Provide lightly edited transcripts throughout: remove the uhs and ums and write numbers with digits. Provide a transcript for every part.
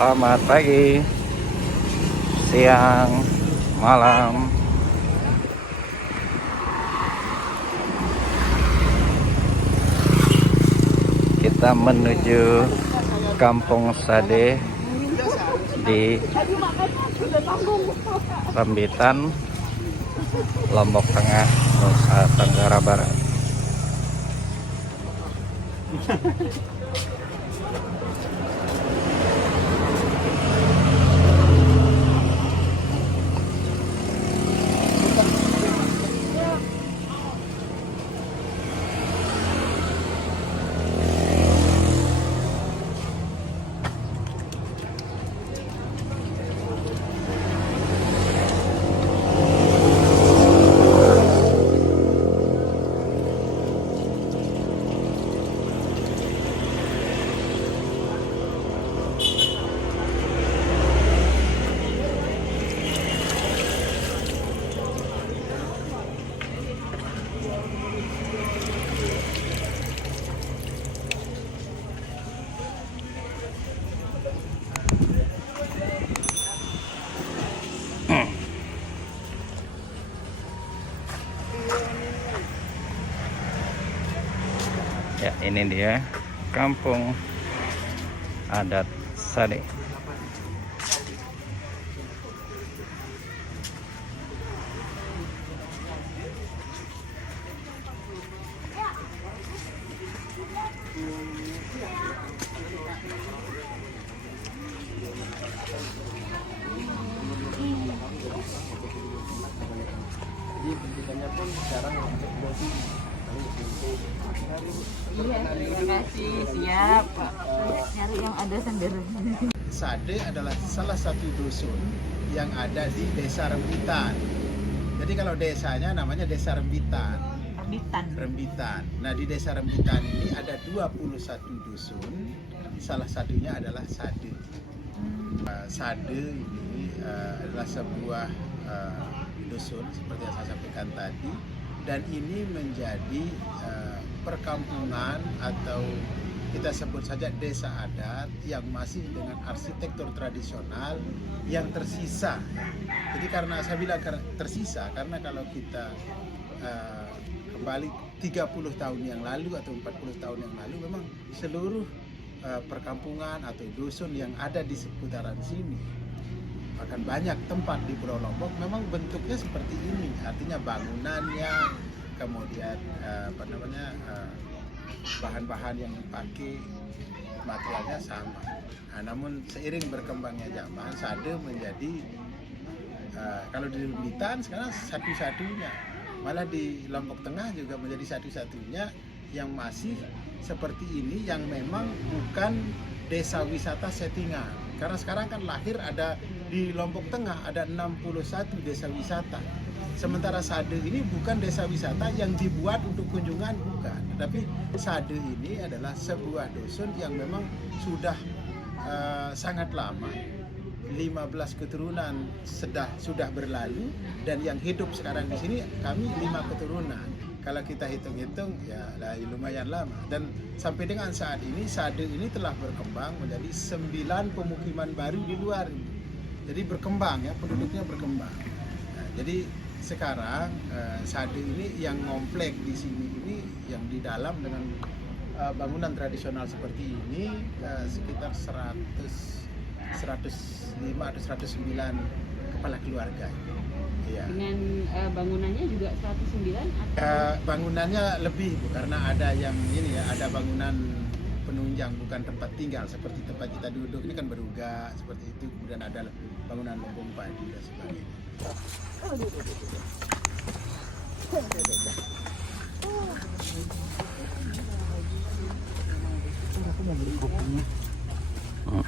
Selamat pagi, siang, malam. Kita menuju Kampung Sade di Rembitan, Lombok Tengah, Nusa Tenggara Barat. Ya, ini dia Kampung Adat Sade. Jadi bentukannya pun sekarang untuk body. Iya, terima kasih. Siap, Pak. Nyari yang ada sendiri. Sade adalah salah satu dusun yang ada di Desa Rembitan. Jadi kalau desanya namanya Desa Rembitan. Rembitan. Nah, di Desa Rembitan ini ada 21 dusun. Salah satunya adalah Sade. Sade ini adalah sebuah dusun seperti yang saya sampaikan tadi, dan ini menjadi perkampungan atau kita sebut saja desa adat yang masih dengan arsitektur tradisional yang tersisa. Jadi karena saya bilang tersisa karena kalau kita kembali 30 tahun yang lalu atau 40 tahun yang lalu, memang seluruh perkampungan atau dusun yang ada di seputaran sini, bahkan banyak tempat di Pulau Lombok memang bentuknya seperti ini, artinya bangunannya, kemudian bahan-bahan yang dipakai, materialnya sama. Nah, namun seiring berkembangnya zaman, Sade menjadi kalau di Rembitan sekarang satu-satunya, malah di Lombok Tengah juga menjadi satu-satunya yang masih seperti ini, yang memang bukan desa wisata settingan. Karena sekarang kan lahir ada di Lombok Tengah ada 61 desa wisata. Sementara Sade ini bukan desa wisata yang dibuat untuk kunjungan, bukan. Tapi Sade ini adalah sebuah dusun yang memang sudah sangat lama. 15 keturunan sudah berlalu, dan yang hidup sekarang di sini kami 5 keturunan. Kalau kita hitung-hitung ya lumayan lama, dan sampai dengan saat ini Sade ini telah berkembang menjadi 9 pemukiman baru di luar. Jadi berkembang ya, penduduknya berkembang. Nah, jadi sekarang Sade ini yang ngomplek di sini ini, yang di dalam dengan bangunan tradisional seperti ini sekitar 105 atau 109 kepala keluarga. Ya. Dengan bangunannya juga 109 atau? Bangunannya lebih, karena ada yang ini ya, ada bangunan penunjang, bukan tempat tinggal seperti tempat kita duduk ini kan beruga seperti itu, kemudian ada bangunan lumbung padi dan sebagainya. Aku mau beli kopinya. Oh,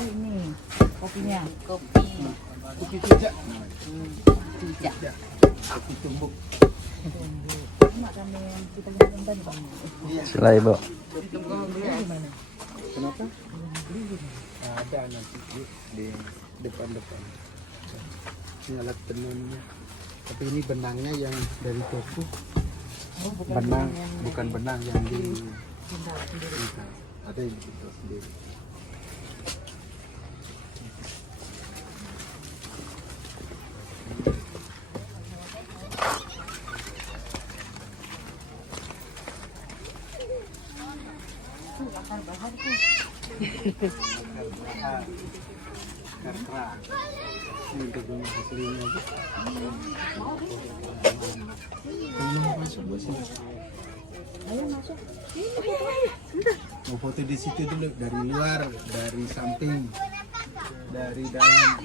ini kopinya. Kopi Tidak. tidak. Kopi tumbuk. Makan yang kita lihat tadi. Iya. Sila Ibu. Gimana? Kenapa? Ada nanti di depan-depan. Ini alat tenunnya. Tapi ini benangnya yang dari toko. Benang, bukan benang yang di ada yang gitu sendiri. Ini untuk bunga aslinya aja. Mau masuk bos ini. Ayo masuk. Mau foto di situ dulu, dari luar, dari samping, dari dalam.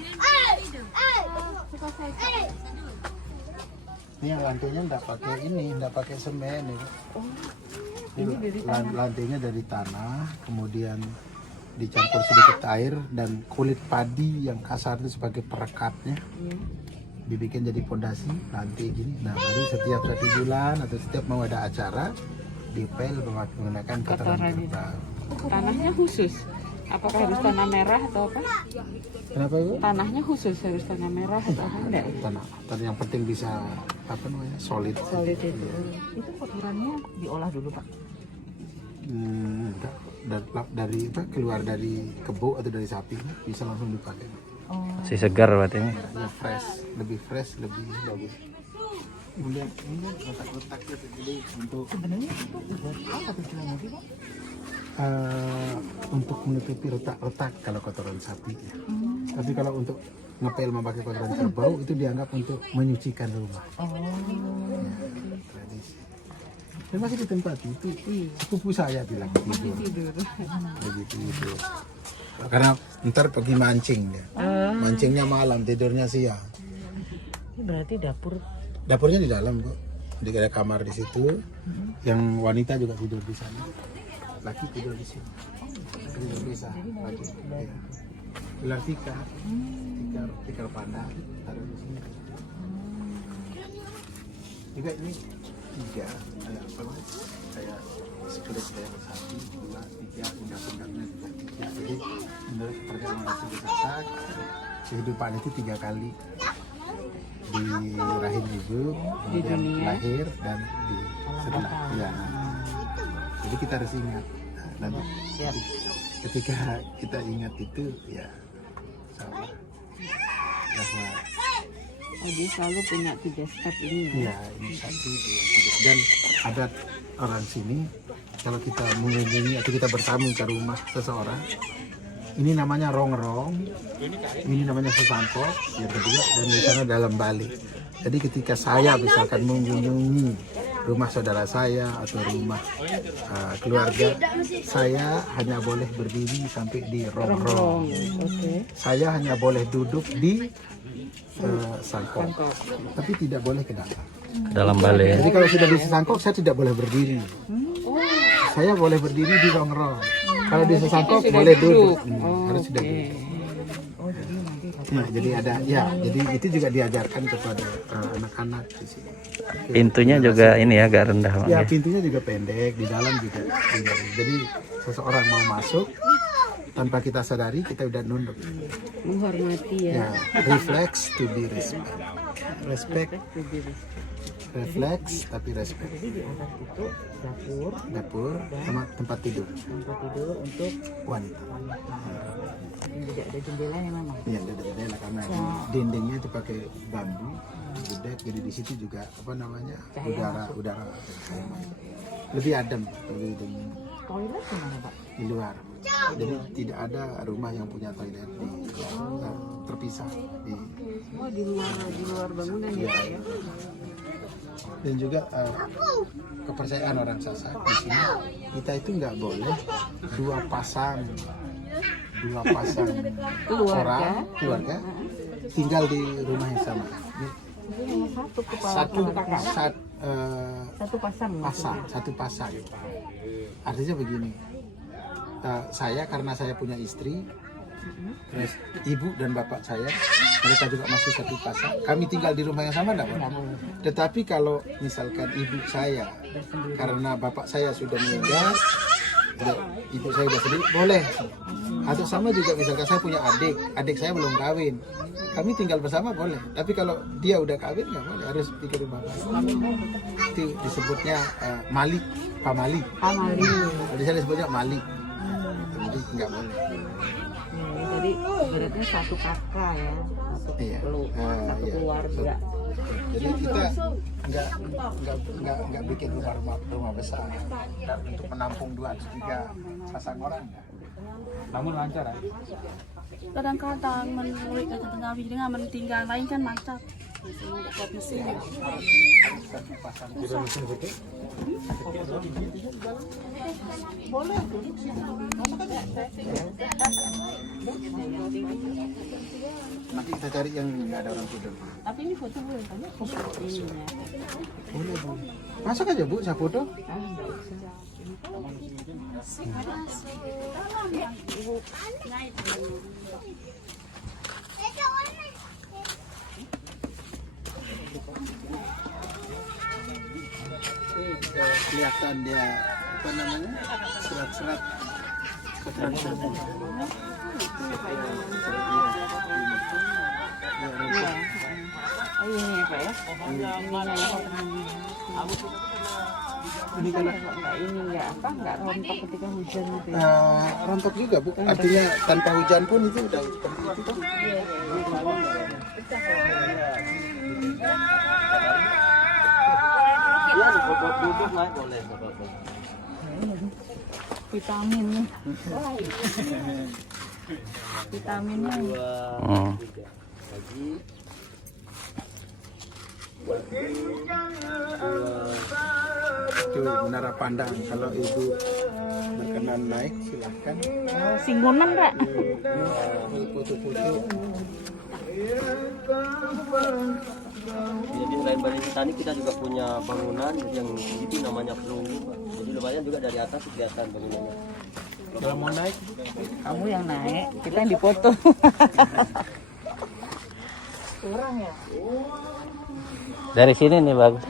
Ini yang lantainya enggak pakai ini, enggak pakai semen ini. Ini dari tanah. Lantainya dari tanah, kemudian dicampur sedikit air dan kulit padi yang kasar itu sebagai perekatnya. Dibikin jadi pondasi lantai gini. Nah, baru setiap 1 bulan atau setiap mau ada acara dipel menggunakan kotoran kerbau. Tanahnya khusus. Apakah harus tanah merah atau apa? Kenapa itu? Tanahnya khusus harus tanah merah atau apa enggak? Tanah yang penting bisa apa namanya solid. Solid itu. Itu kotorannya diolah dulu Pak. Enggak. Dari apa keluar dari kebo atau dari sapi bisa langsung dipakai. Oh. Masih segar berarti ini. Ya, fresh, lebih bagus. Kemudian ini letak-letak gitu jadi untuk Sebenarnya itu buat apa tujuannya sih Pak? untuk menutupi retak-retak kalau kotoran sapi ya. Tapi kalau untuk ngepel memakai kotoran kerbau itu dianggap untuk menyucikan rumah. Oh. Ya, tradisi. Dan masih di tempat itu sepupu saya bilang tidur. Begitu itu. Karena ntar pergi mancing dia. Mancingnya malam, tidurnya siang. Ini berarti Dapurnya di dalam kok. Ada kamar di situ. Yang wanita juga tidur di sana. Laki tidur di sini. Tidur bisa. Laki. Ya. Gelar tikar panah taruh di sini. Juga ini 3 kayak split kayak sapi 2, 3 undang-undangnya juga 3. Jadi menurut perjalanan suku Sasak kehidupan itu 3 kali di rahim ibu, kemudian lahir dan di setelah ya. Jadi kita harus ingat dan ketika kita ingat itu ya sama bahwa dia selalu punya 3 step ini ya. ya ini 1, 2, 3 dan adat orang sini kalau kita mengunjungi atau kita bertamu ke rumah seseorang ini namanya rongrong, ini namanya sesangkok, yang kedua dan di sana dalam balik. Jadi ketika saya misalkan mengunjungi rumah saudara saya atau rumah keluarga, saya hanya boleh berdiri sampai di rongrong. Saya hanya boleh duduk di sangkok, tapi tidak boleh ke dalam. Dalam balik. Jadi kalau sudah di sangkok saya tidak boleh berdiri. Saya boleh berdiri di rongrong. Kalau di sesangkok boleh duduk. Harus sudah duduk. Nah, jadi ada jadi itu juga diajarkan kepada anak-anak di sini. Pintunya juga ini ya agak rendah Bang, Ya, ya. pintunya juga pendek, di dalam juga pendek. Jadi seseorang mau masuk tanpa kita sadari kita udah nunduk. Menghormati ya. Ya, reflex to be respect. Refleks tapi respect. Jadi di atas itu Dapur sama tempat tidur untuk wanita. tidak ada jendelanya memang. Iya, ada jendela karena dindingnya itu pakai bambu, gedek, jadi di situ juga apa namanya udara lebih adem, lebih dingin. Toilet gimana Pak? Di luar. Jadi tidak ada rumah yang punya toilet di terpisah di. Oh di luar bangunan ya Pak ya. Dan juga kepercayaan orang Sasak di sini kita itu nggak boleh dua pasang keluarga tinggal di rumah yang sama. Jadi hanya satu kepala Satu keluarga. satu pasang. Artinya begini, karena saya punya istri, terus ibu dan bapak saya, mereka juga masih satu pasang. Kami tinggal di rumah yang sama enggak boleh. Tetapi kalau misalkan ibu saya, karena bapak saya sudah meninggal, ibu saya udah sedih, boleh. Atau sama juga misalkan saya punya adik saya belum kawin, kami tinggal bersama boleh. Tapi kalau dia udah kawin nggak boleh, harus pikirin bapak. Itu disebutnya mali, pamali. Pamali. Jadi saya disebutnya mali. Jadi nggak boleh. Jadi ibaratnya satu kakak ya, satu Iya. satu Iya. keluarga. Jadi kita nggak bikin rumah besar dan untuk menampung 2 atau 3 pasang orang. Namun lancar ya. Kadang-kadang menurut kata tengah dengan mentinggal lain kan macet buat mesin. Satu pasang tidak mesin betul. Boleh. Nanti kita cari yang nggak ada orang tidur. Tapi ini foto boleh kan? Boleh bu. Masak aja bu, saya foto. Kelihatan dia apa namanya serat-serat keterangan. Oh ini Pak ya? Ini kalau nggak rontok ketika hujan gitu ya? rontok juga bu, artinya tanpa hujan pun itu udah seperti itu. Iya, duduk lah boleh. Vitaminnya. Vitaminnya. Lagi. Itu menara pandang. Kalau ibu berkenan naik silahkan. Singgonan Kak. Foto-foto. Jadi selain Balai Tani kita juga punya bangunan yang itu namanya pelunggu, Pak. Jadi lumayan juga dari atas kelihatan bangunannya. Kalau mau naik, Kamu yang naik, kita yang dipoto. Kurang ya? Dari sini nih bagus.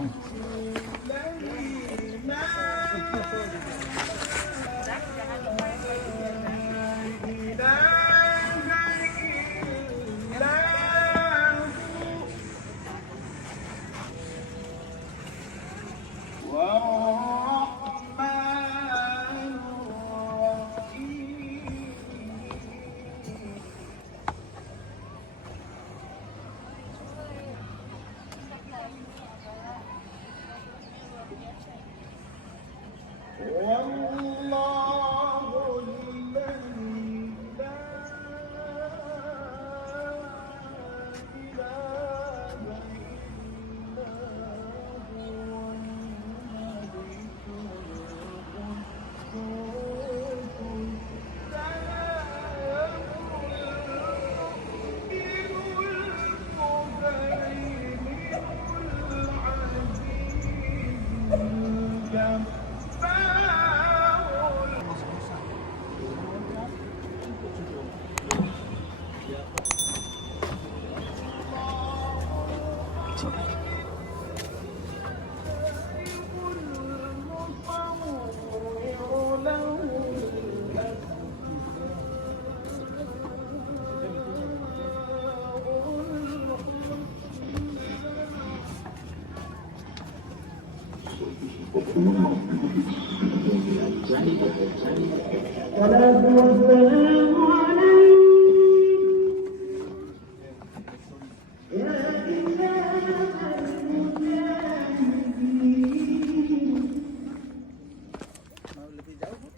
mau lebih jauh bu?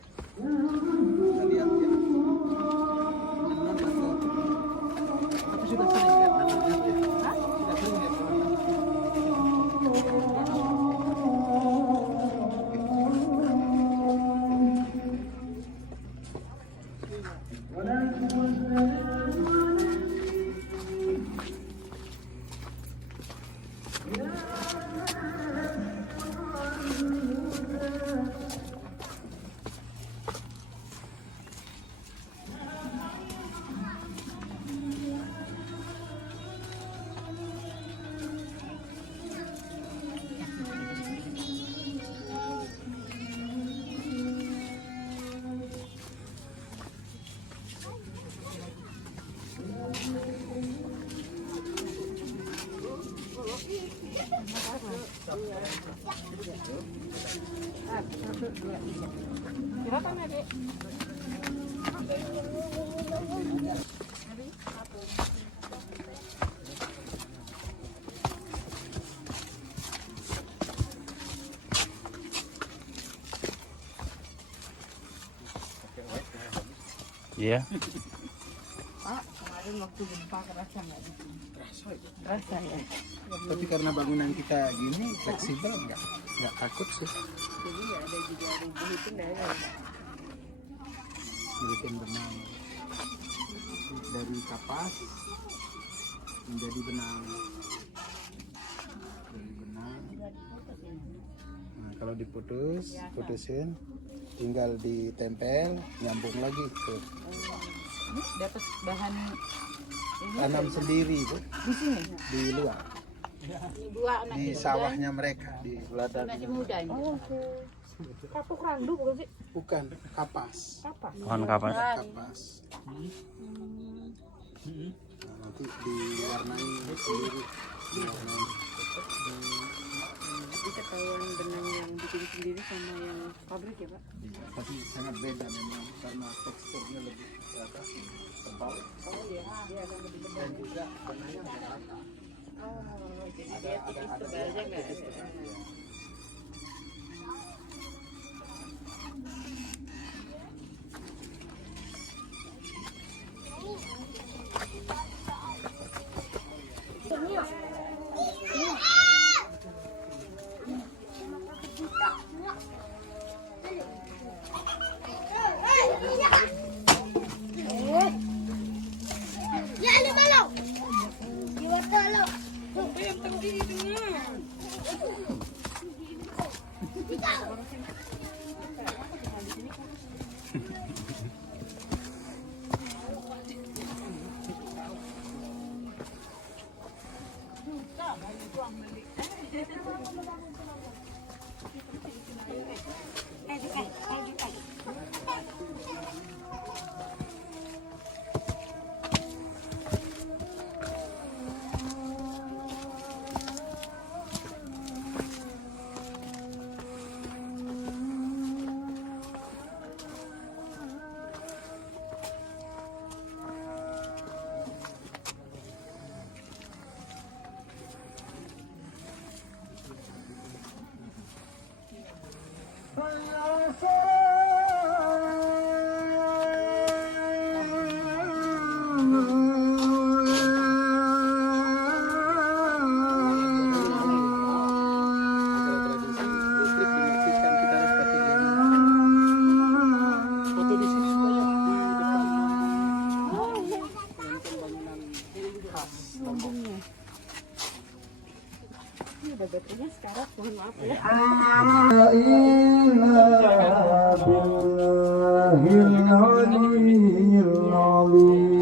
Kita lihat ya. Tapi sudah sering lihat nanti ya. Sudah sering lihat nanti. Silakan Adik. Iya. Pak, kemarin waktu gempa kerasa nggak di sini? Terasa itu. Kerasa ya. Tapi karena bangunan kita gini fleksibel nggak takut sih. Jadi nggak ada juga rubuh itu nggak ada. Bikin benang dari kapas menjadi benang. Dari benang. Nah, kalau putusin, tinggal ditempel, nyambung lagi tuh. Ini dapat bahan ini Tanam sendiri tuh di sini. di luar, di sawahnya mereka di ladang. Oh, kapuk randu bukan sih? Bukan kapas. Apa? Pohon kapas. Kapas. Nah, nanti diwarnai sendiri. Diwarnai. Jadi ketahuan benang yang bikin sendiri sama yang pabrik ya Pak? Iya, tapi sangat beda memang karena teksturnya lebih tebal. Oh iya, dia akan lebih tebal. Dan juga benangnya nggak rata. Oh, jadi dia tipis tebal aja nggak ada.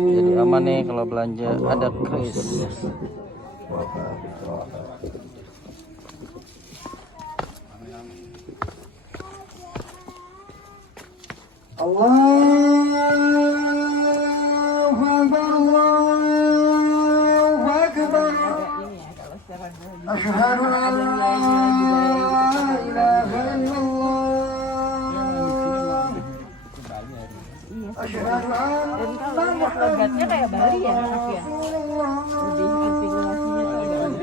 Jadi aman nih kalau belanja ada kris. Asyhadu an la ilaha illallah. Dan kalau lihat logatnya kayak Bali ya, Kak ya. Lebih artikulasinya tuh agak